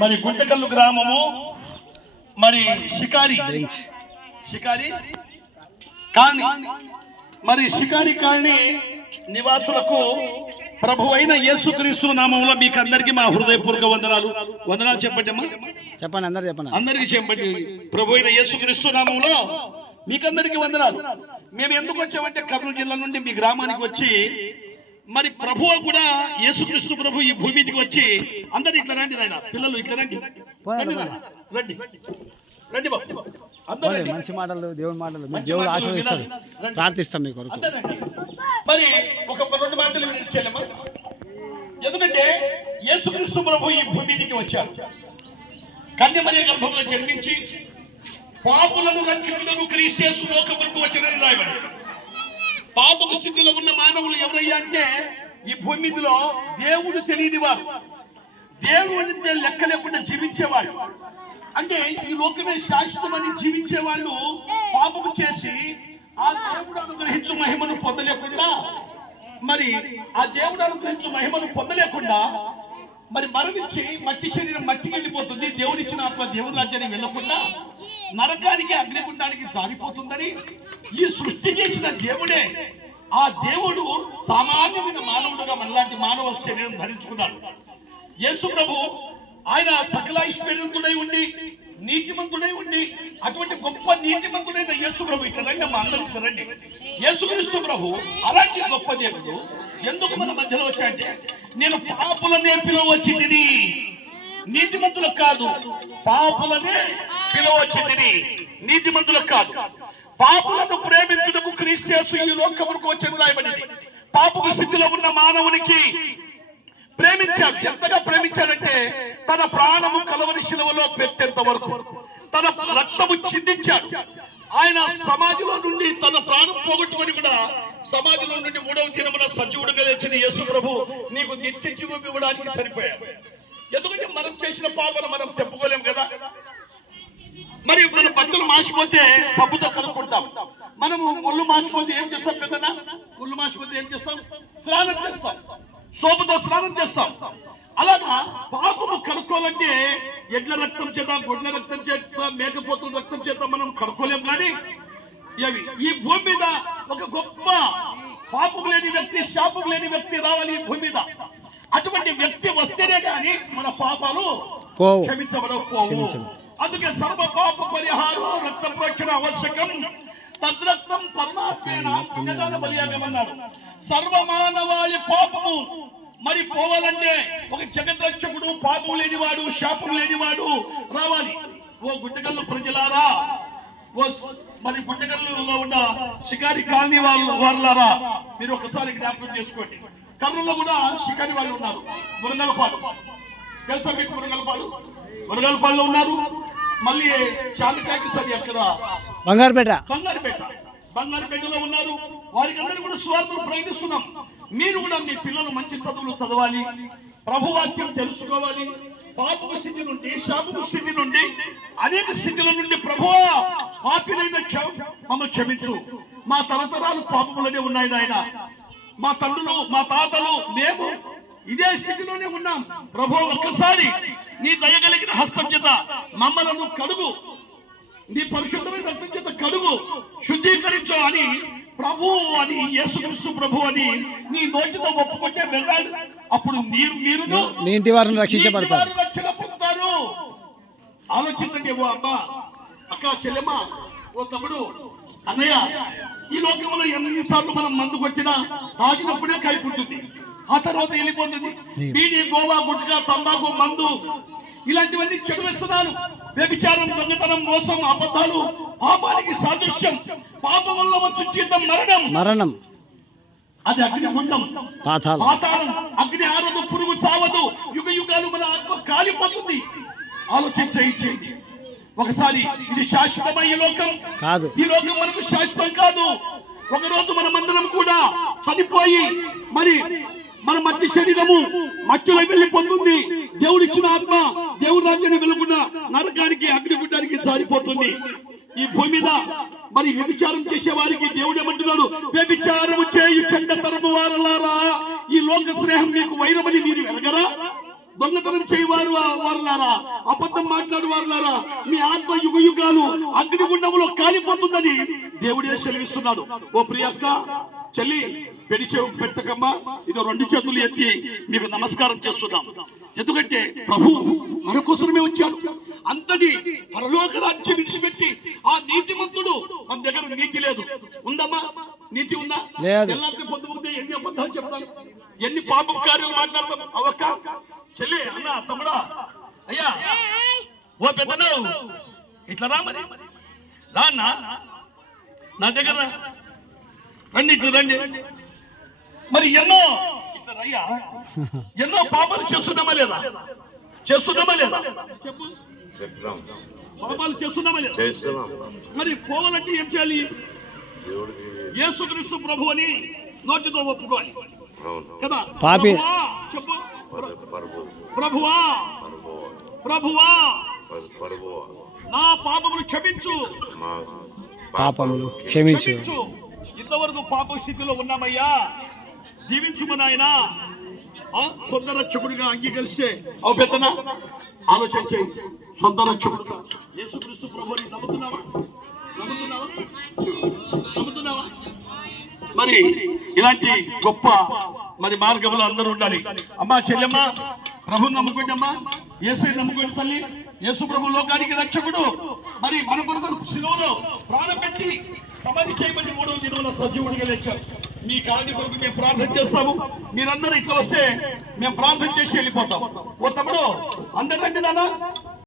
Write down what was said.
మరి గుంటకల్లు గ్రామము మరి షికారి. షికారి? కాలనీ మరి షికారి కాలనీ నివాసులకు ప్రభు అయిన యేసుక్రీస్తు నామంలో మీకు అందరికీ మా హృదయపూర్వక వందనాలు. వందనాలు చెప్పండి అమ్మా. చెప్పండి అందరు చెప్పండి. అందరికీ చెప్పండి. ప్రభు అయిన యేసుక్రీస్తు నామంలో మీకందరికీ వందనాలు. మేము ఎందుకు వచ్చామంటే కర్నూలు జిల్లా నుండి మీ గ్రామానికి వచ్చి మరి ప్రభువు కూడా యేసుక్రీస్తు ప్రభు ఈ భూమి మీదకి వచ్చి అందరు ఇట్లా రండి నాయన పిల్లలు ఇట్లా రండి. రండి రండి. రండి అందరూ. మంచి మాటలు దేవుడి మాటలు దేవుడు ఆశీర్వదిస్తాడు. ప్రార్థిస్తాం మీ కొరకు. మరి ఒక రెండు మాటలు ఎందుకంటే యేసుక్రీస్తు ప్రభు ఈ భూమి మీదకి వచ్చాడు కన్యమర్య గర్భంలో జన్మించి పాపులను రక్షకులను క్రీస్తేసు లోకములకు వచ్చినని రాయబడి పాపపు స్థితిలో ఉన్న మానవులు ఎవరయ్యా అంటే ఈ భూమి మీదలో దేవుడు తెలియని వారు. దేవుడు అంటే లెక్క లేకుండా జీవించేవాడు. అంటే ఈ లోకమే శాశ్వతమని జీవించే వాళ్ళు పాపము చేసి ఆ దేవుడు అనుగ్రహించు మహిమను పొందలేకుండా మరి ఆ దేవుడు అనుగ్రహించు మహిమను పొందలేకుండా మరి మరణించి మట్టి శరీరం మట్టి వెళ్ళిపోతుంది దేవుడిచ్చిన ఆత్మ దేవుడి రాజ్యానికి వెళ్ళకుండా నరకానికి అగ్నిగుండానికి జారిపోతుందని ఈ సృష్టి చేసిన దేవుడే ఆ దేవుడు సామాన్యమైన మానవుడుగా మనలాంటి మానవ శరీరం ధరించుకున్నాడు. యేసు ప్రభు ఆయన సకల ఐశ్వర్యంతుడై ఉండి నీతిమంతుడై ఉండి అటువంటి గొప్ప నీతిమంతుడైన యేసు ప్రభు ఇక్కడ రండి మా అందరూ ఇక్కడ రండి. యేసుక్రీస్తు ప్రభు అలాంటి గొప్ప దేవుడు ఎందుకు మన మధ్యలో వచ్చాయంటే నేను పాపులనే పిలువచ్చింది నీతిమంతులకు కాదు పాపులనే పిలవచ్చింది నీతిమంతులకు కాదు. పాపులను ప్రేమించుటకు క్రీస్తు ఈ లోకములకు వచ్చని రాయబడింది పాపపు స్థితిలో ఉన్న మానవునికి ప్రేమించాడు. ఎంతగా ప్రేమించాడంటే తన ప్రాణము కలవరి శిలువలో పెట్టేంత వరకు తన రక్తము చిందించాడు. ఆయన సమాధిలో నుండి తన ప్రాణం పోగొట్టుకొని కూడా సమాధిలో నుండి మూడవ దినమున సజీవుడుగా లేచిన యేసు ప్రభు నీకు నిత్య జీవం ఇవ్వడానికి సరిపోయాడు. ఎందుకంటే మనం చేసిన పాపను మనం చెప్పుకోలేం కదా? మరి మన బట్టలు మార్చిపోతే సబ్బుతో మనము ముళ్ళు మాసిపోతే ఏం చేస్తాం పెద్దనా ముళ్ళు మాసిపోతే ఏం చేస్తాం? స్నానం చేస్తాం. సోపుతో స్నానం చేస్తాం. అలాగా పాపము కనుక్కోవాలంటే ఎడ్ల రక్తం చేత గొడ్ల రక్తం చేత మేకపోతుల రక్తం చేత మనం కనుక్కోలేం కానీ ఇవి ఈ భూమి మీద ఒక గొప్ప పాపం లేని వ్యక్తి శాపం లేని వ్యక్తి రావాలి ఈ భూమి మీద. అటువంటి వ్యక్తి వస్తేనే కానీ మన పాపాలు పోవు. క్షమించబడకపోవు. అందుకే సర్వ పాప పరిహారం రక్త ప్రోక్షణ ఆవశ్యకం. తద్రక్తం పరమాత్మేన పుణ్యదాన బలియాగమన్నాడు సర్వ మానవాళి పాపము. మరి పోవాలంటే ఒక జగద్రక్షకుడు పాపం లేనివాడు శాపం లేనివాడు రావాలి. ఓ గుడ్డగల్లు ప్రజలారా ఓ మరి గుడ్డగల్లులో ఉన్న షికారి కాలనీ వాళ్ళు వాళ్ళారా మీరు ఒకసారి జ్ఞాపకం చేసుకోండి. కర్నూలులో కూడా షికారి వాళ్ళు ఉన్నారు. మురంగలపాడు తెలుసా మీకు మురంగలపాడు మురంగలపాడులో ఉన్నారు. మళ్ళీ చాలికాకి సరి అక్కడ బంగారుపేట. బంగారుపేట. బంగారుపేటలో ఉన్నారు. వారికి అందరూ కూడా స్వార్థం ప్రకటిస్తున్నాం. మీరు కూడా మీ పిల్లలు మంచి చదువులు చదవాలి. ప్రభువాక్యం తెలుసుకోవాలి. పాపపు స్థితి నుండి శాపపు స్థితి నుండి అనేక స్థితుల నుండి ప్రభువా పాపినైన మమ్మల్ని క్షమించు. మా తరతరాలు పాపములనే ఉన్నాయి నాయన. మా తండ్రులు మా తాతలు మేము ఇదే స్థితిలోనే ఉన్నాం. ప్రభు ఒక్కసారి నీ దయగలిగిన హస్తం చేత మమ్మలను కడుగు. నీ పరిశుద్ధమైన రక్తం చేత కడుగు శుద్ధీకరించు అని ప్రభు అని యేసుక్రీస్తు ప్రభు అని నీ నోటితో ఒప్పుకుంటే వెళ్ళాడు. అప్పుడు మీరు మీరును మీ ఇంటి వారిని రక్షించబడతారు. రక్షణ పొందుతారు. ఆలోచించండి ఓ అమ్మ అక్క చెల్లెమ్మ ఓ తమ్ముడు అన్నయ్య ఈ లోకంలో ఎన్నిసార్లు మనం మందు కొట్టినా తాగినప్పుడే కైపుంటుంది. ఆ తర్వాత వెళ్ళిపోతుంది. బీడి గోవా గుట్కా తంబాకు మందు ఇలాంటివన్నీ చెడు వ్యసనాలు వ్యభిచారం దొంగతనం మోసం అబద్ధాలు పాపానికి సాదృశ్యం పాపం వల్ల వచ్చు జీతం మరణం. మరణం. అది అగ్నిగుండం పాతాళం. పాతాళం. అగ్ని ఆరదు పురుగు చావదు. యుగ యుగాలు మన ఆత్మ కాలిపోతుంది. ఆలోచించేయండి ఒకసారి ఇది శాశ్వతమైన లోకం. కాదు. ఈ లోకం మనకు శాశ్వతం కాదు. ఒక రోజు మనమందరం కూడా చనిపోయి మరి మన మట్టి శరీరము మట్టిలో వెళ్ళిపోతుంది. దేవుడిచ్చిన ఆత్మ దేవుడి రాజ్యాన్ని వెలుగున్న నరకానికి అగ్నిగుండానికి జారిపోతుంది. ఈ భూమి మీద మరి వ్యభిచారం చేసే వారికి దేవుడు ఏమంటున్నాడు? వ్యభిచారం చేయు చెడ్డ తరపు వారలారా. ఈ లోక స్నేహం మీకు వైరమని మీరు ఎరగరా? దొంగతనం చేయవారు వారులారా? అబద్ధం మాట్లాడు వారులారా? మీ ఆత్మ యుగ యుగాలు అగ్నిగుండంలో కాలిపోతుందని దేవుడే సెలవిస్తున్నాడు. ఓ ప్రియక్క చెల్లి పెడిచే పెట్టకమ్మ ఇది రెండు చేతులు ఎత్తి మీకు నమస్కారం చేస్తున్నాం. ఎందుకంటే ప్రభు మన కోసమే వచ్చాడు. అంతటి పరలోక రాజ్యం విడిచిపెట్టి ఆ నీతిమంతుడు మన దగ్గర నీతి లేదు. ఉందమ్మా? నీతి ఉందా? లేదు. తెల్లారితే పొద్దు పొద్దు ఎన్ని అబద్ధాలు చెప్తాను? ఎన్ని పాపం కార్యాలు మాట్లాడతాం? అవక్క? చెల్లి అన్న తమ్ముడా? అయ్యా. ఓ పెద్దను ఇట్లా రా మరి? రా నా దగ్గర. రండి ఇట్లా రండి. మరి ఎన్నో రయ్యా? ఎన్నో పాపాలు చేస్తున్నామా లేదా? చేస్తున్నామా లేదా? చెప్పు. పాపాలు చేస్తున్నామా లేదా? చేస్తున్నాం. మరి పోవాలంటే ఏం చేయాలి? యేసుక్రీస్తు ప్రభు అని నోటితో ఒప్పుకోవాలి. అవును. కదా? పాపి. చెప్పు. ప్రభువా ప్రభువా నా పాపములు క్షమించు. మా పాపములు క్షమించు. క్షమించు. ఇంతవరకు పాప స్థితిలో ఉన్నామయ్యా. జీవించుము నాయన? సొంత రక్షకుడిగా అంగీకరిస్తే ఓ పెద్దనా ఆలోచన చేయి. సొంత రక్షకుడుగా యేసుక్రీస్తు ప్రభుని నమ్ముతున్నావా? నమ్ముతున్నావా? నమ్ముతున్నావా? మరి ఇలాంటి గొప్ప మరి మార్గంలో అందరూ ఉండాలి. అమ్మా చెల్లెమ్మ ప్రభు నమ్ముకోండి అమ్మా. ఏసై నమ్ముకోండి తల్లి. యేసు ప్రభు లోకానికి రక్షకుడు. మరి మన కొరకు శిలువలో ప్రాణం పెట్టి సమాధి చేయమని మూడవ దినమున సజీవుడిగా లేచారు. మీ కాలనీ కొరకు మేము ప్రార్థన చేస్తాము. మీరందరూ ఇట్లా వస్తే మేము ప్రార్థన చేసి వెళ్ళిపోతాం. ఓ తమ్ముడు అందరు రండి నాన్న.